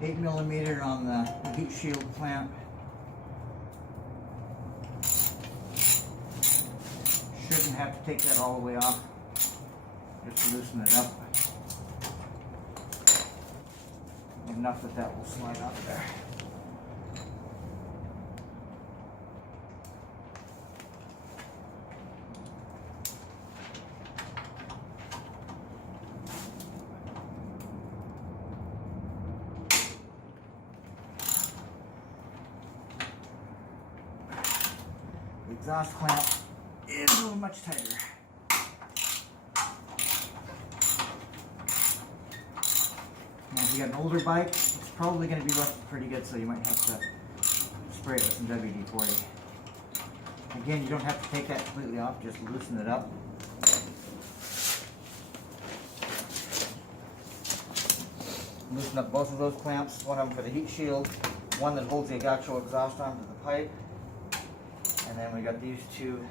8mm on the heat shield clamp. Shouldn't have to take that all the way off, just to loosen it up. Enough that that will slide out there. The exhaust clamp is a little much tighter. Now, if you got an older bike, it's probably going to be rusted pretty good, so you might have to spray it with some WD-40. Again, you don't have to take that completely off, just loosen it up. Loosen up both of those clamps, one of them for the heat shield, one that holds the actual exhaust onto the pipe, and then we got these two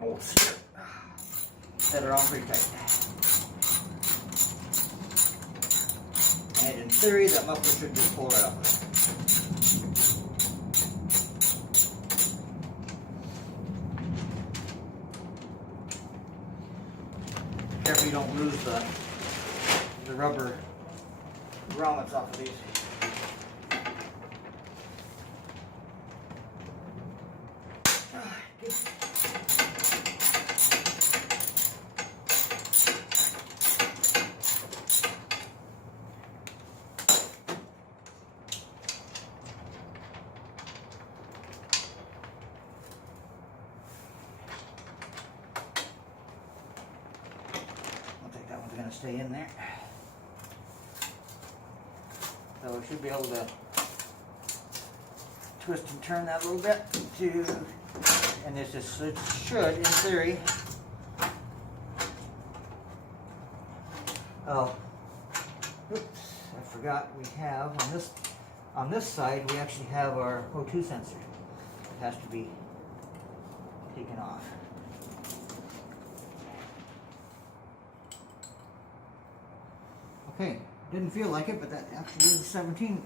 bolts here that are all pretty tight. And in theory, that muffler should just pull right off. Careful you don't lose the rubber grommets off of these. That one's going to stay in there. So we should be able to twist and turn that a little bit and this is, it should, in theory. Oh, oops, I forgot we have on this side we actually have our O2 sensor. It has to be taken off. Okay, didn't feel like it, but that actually is a 17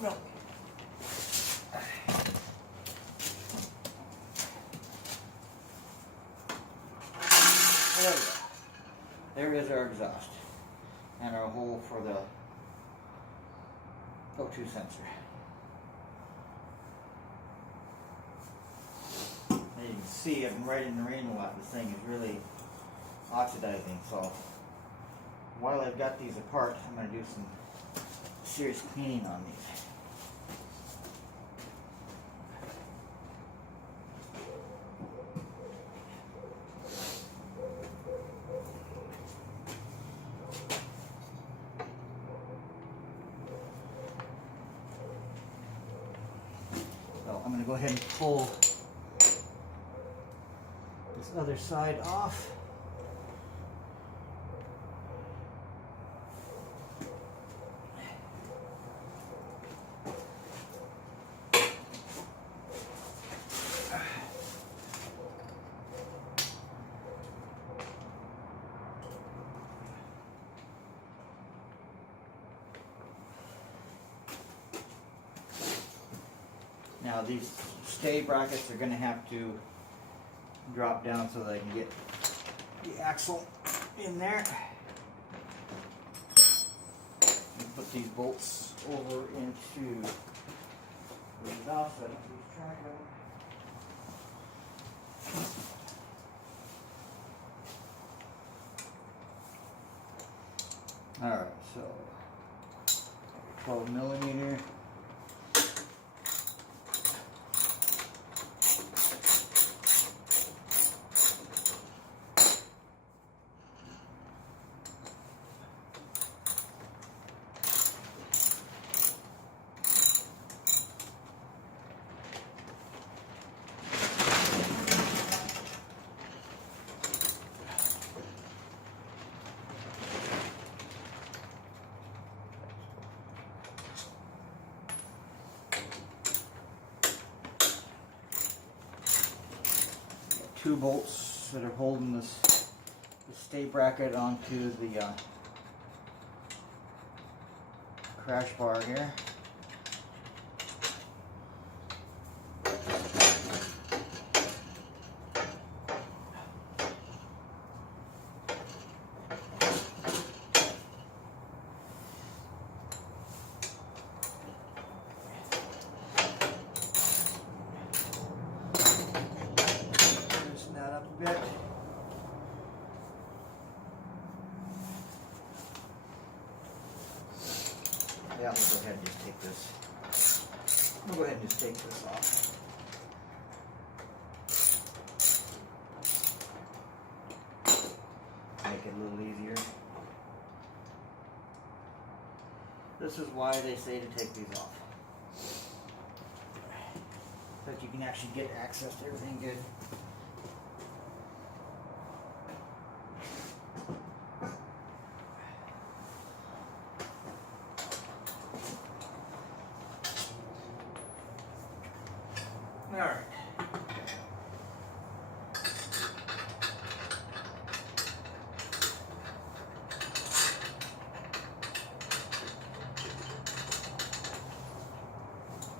mil. There we go. There is our exhaust and our hole for the O2 sensor. And you can see, I've been riding in the rain a lot. This thing is really oxidizing, so while I've got these apart, I'm going to do some serious cleaning on these. So I'm going to go ahead and pull this other side off. Now these stay brackets are going to have to drop down so that I can get the axle in there. And put these bolts over into the exhaust so I don't lose track of them. Alright, so 12mm. Two bolts that are holding the stay bracket onto the crash bar here. Loosen that up a bit. Yeah, we'll go ahead and just take this. We'll go ahead and just take this off. Make it a little easier. This is why they say to take these off. So that you can actually get access to everything good. Alright.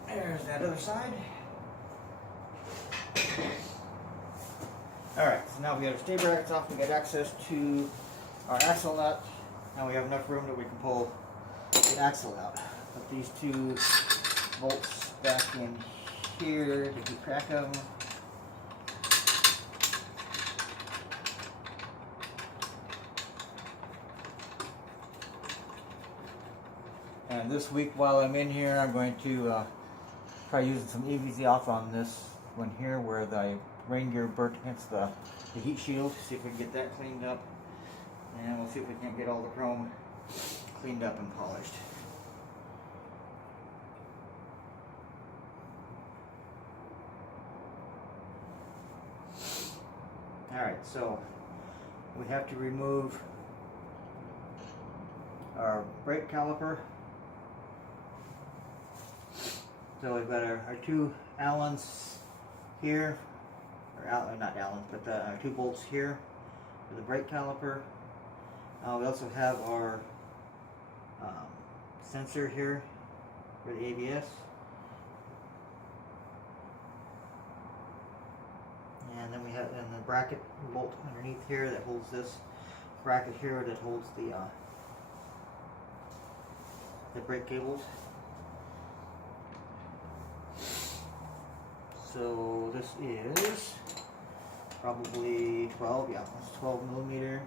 There's that other side. Alright, so now we got our stay brackets off, we got access to our axle nut. Now we have enough room that we can pull the axle out. Put these two bolts back in here to keep track of them. And this week while I'm in here, I'm going to try using some EVZ off on this one here where the rain gear burnt against the heat shield. See if we can get that cleaned up. And we'll see if we can't get all the chrome cleaned up and polished. Alright, so we have to remove our brake caliper. So we've got our two Allens here, or not Allen, but our two bolts here for the brake caliper. We also have our sensor here for the ABS. And then we have the bracket bolt underneath here that holds this bracket here that holds the brake cables. So this is probably 12, yeah, it's 12 millimeter.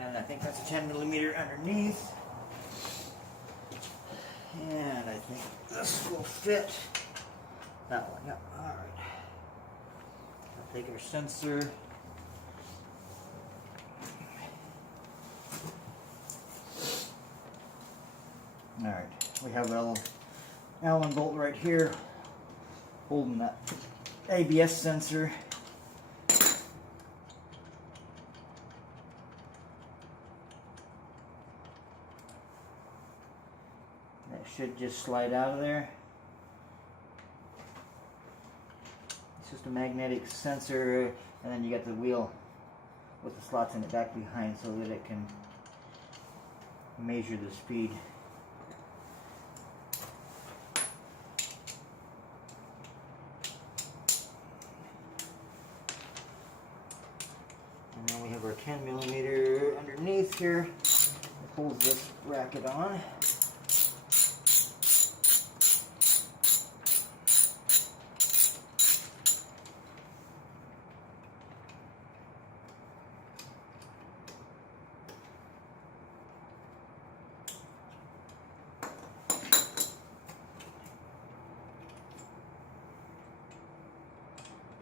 And I think that's a 10 millimeter underneath. And I think this will fit that one. Yep. All right. I'll take our sensor. All right. We have a little Allen bolt right here holding that ABS sensor. Should just slide out of there. It's just a magnetic sensor, and then you got the wheel with the slots in it back behind so that it can measure the speed. And then we have our 10 millimeter underneath here that holds this bracket on.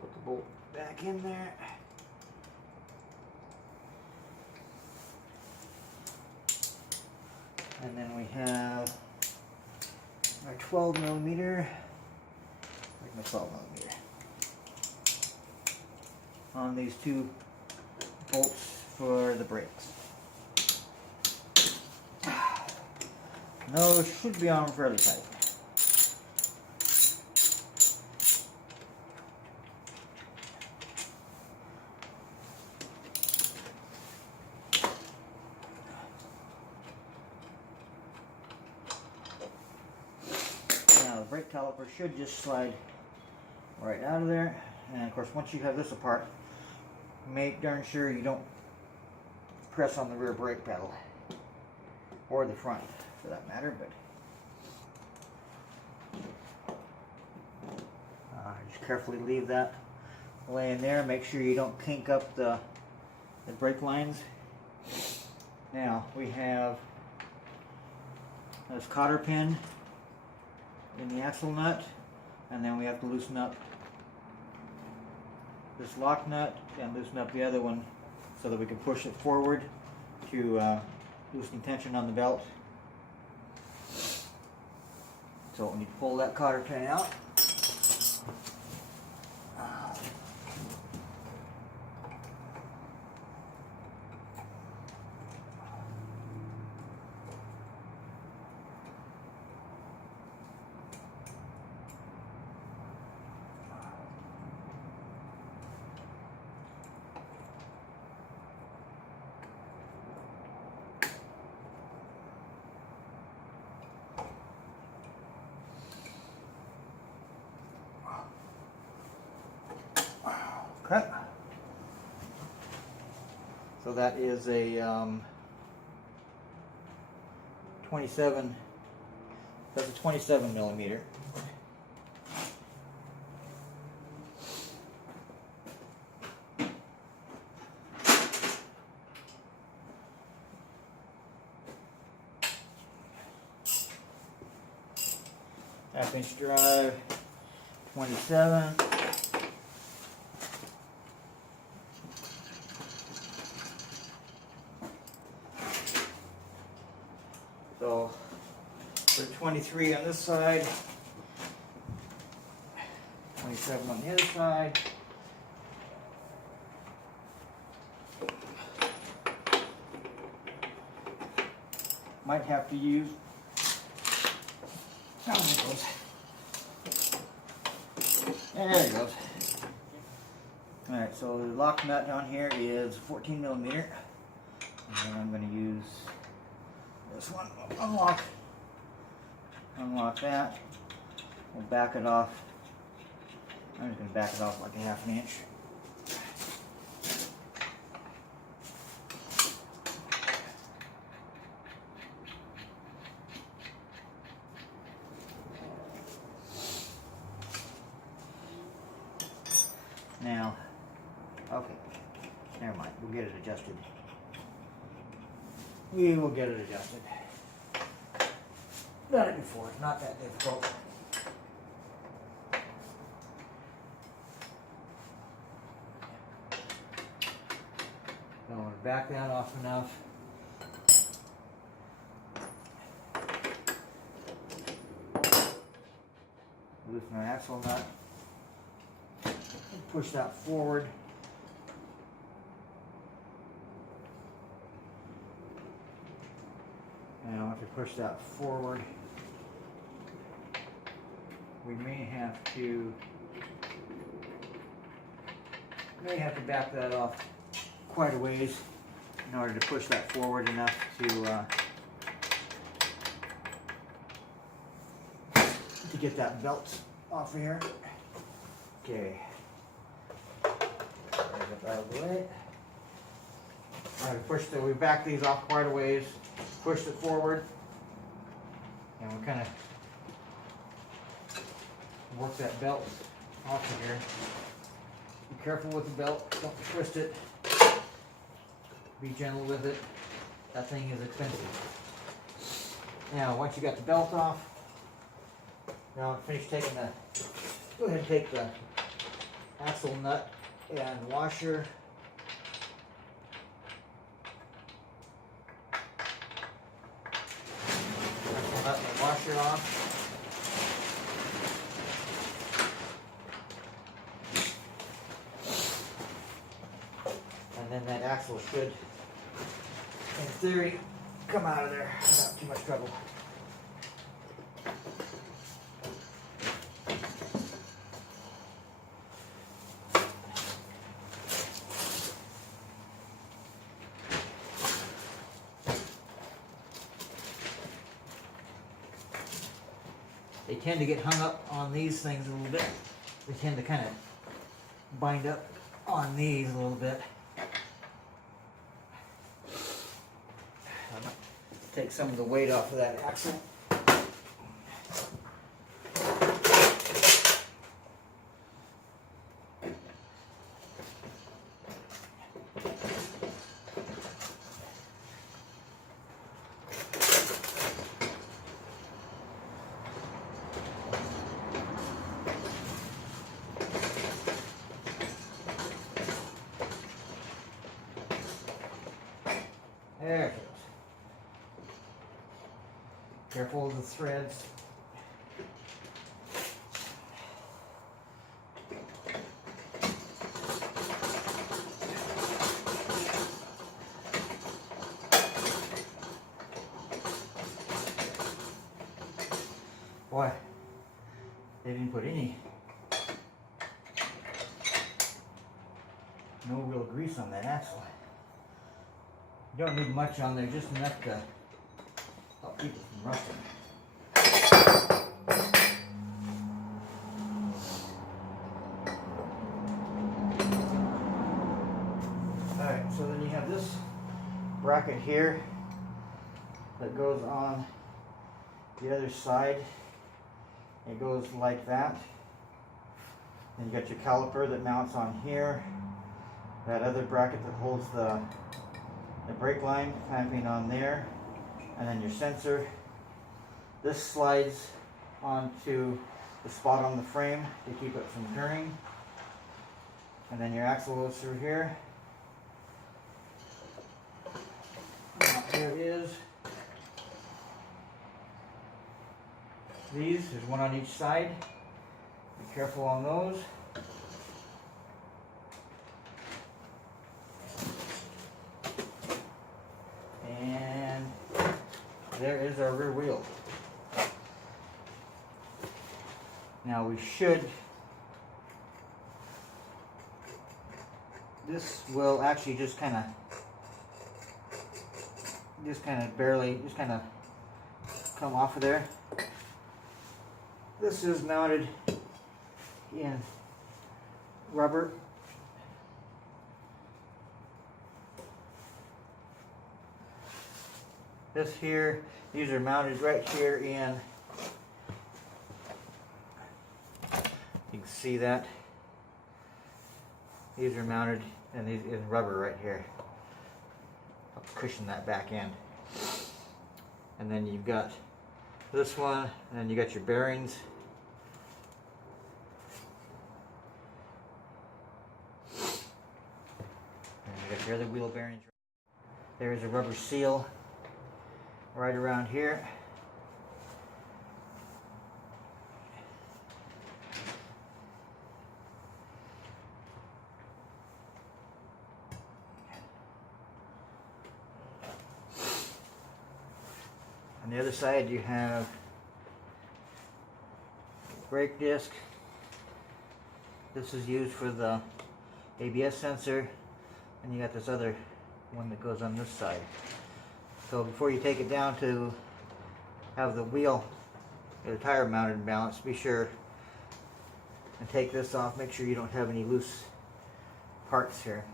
Put the bolt back in there. And then we have our 12 millimeter, like my 12 millimeter, on these two bolts for the brakes. Those should be on fairly tight. Now the brake caliper should just slide right out of there. And of course, once you have this apart, make darn sure you don't press on the rear brake pedal, or the front for that matter, but just carefully leave that laying there. Make sure you don't kink up the brake lines. Now we have this cotter pin in the axle nut, and then we have to loosen up this lock nut and loosen up the other one so that we can push it forward to loosen tension on the belt. So we need to pull that cotter pin out. Okay. So that is a 27. That's a 27 millimeter. Half-inch drive, 27. So for 23 on this side, 27 on the other side. Might have to use, oh, there it goes. There it goes. Alright, so the lock nut down here is 14 millimeter. And then I'm going to use this one. Unlock that. We'll back it off. I'm just going to back it off like a half an inch. Now, okay, never mind, we'll get it adjusted. We will get it adjusted. Done it before, it's not that difficult. So I'm going to back that off enough. Loosen our axle nut. Push that forward. Now if we push that forward, we may have to back that off quite a ways in order to push that forward enough to get that belt off of here. Okay. Out of the way. Alright, we backed these off quite a ways, pushed it forward, and we kind of work that belt off of here. Be careful with the belt, don't twist it. Be gentle with it. That thing is expensive. Now, once you got the belt off, now I'm finished taking go ahead and take the axle nut and washer. Nut and washer off. And then that axle should, in theory, come out of there without too much trouble. they tend to get hung up on these things a little bit. They tend to kind of bind up on these a little bit. Take some of the weight off of that axle. There it goes. Careful of the threads. Boy, they didn't put no real grease on that axle. You don't need much on there, just enough to help keep it from rusting. Alright, so then you have this bracket here that goes on the other side. It goes like that. Then you got your caliper that mounts on here. That other bracket that holds the brake line clamping on there, and then your sensor. This slides onto the spot on the frame to keep it from turning, and then your axle goes through here. Now, here it is. There's one on each side. Be careful on those. And there is our rear wheel. Now we should, this will actually just kind of come off of there. This is mounted in rubber. This here, these are mounted right here in, you can see that. These are mounted in rubber right here. I'll cushion that back end. And then you've got this one, and then you got your bearings. And you got your other wheel bearings. There's a rubber seal right around here. On the other side you have brake disc. This is used for the ABS sensor, and you got this other one that goes on this side. So before you take it down to have the wheel, the tire mounted and balanced, be sure and take this off. Make sure you don't have any loose parts here.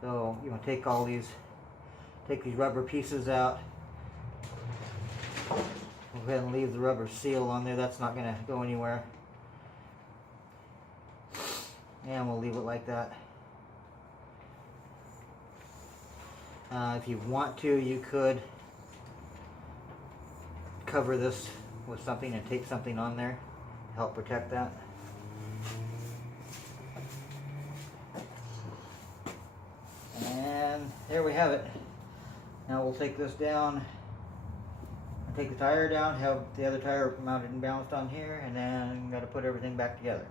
So you want to take these rubber pieces out. We'll go ahead and leave the rubber seal on there. That's not going to go anywhere. And we'll leave it like that. If you want to, you could cover this with something and tape something on there to help protect that. And there we have it. Now we'll take this down, take the tire down, have the other tire mounted and balanced on here, and then got to put everything back together.